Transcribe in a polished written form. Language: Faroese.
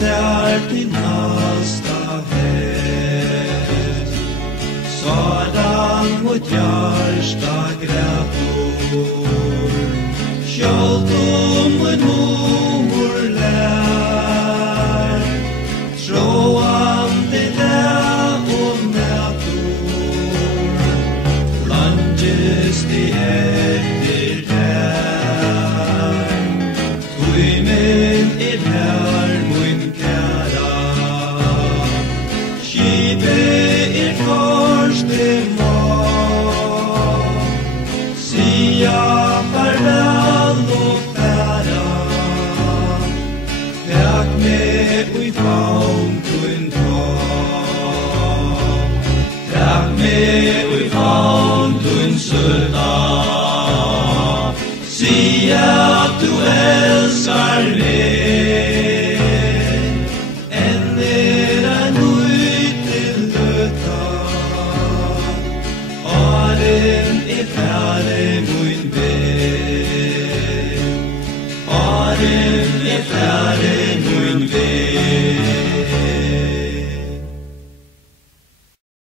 der din næsta het. Sådan mot hjärsta grætur, sjålt en mor lær, tråan det lær og nætur, blandes det etter der, tui men her mun kæra, skipe første mål, sia farvel og færa, tak med ui favn tuin tak med ui favn tuin søta.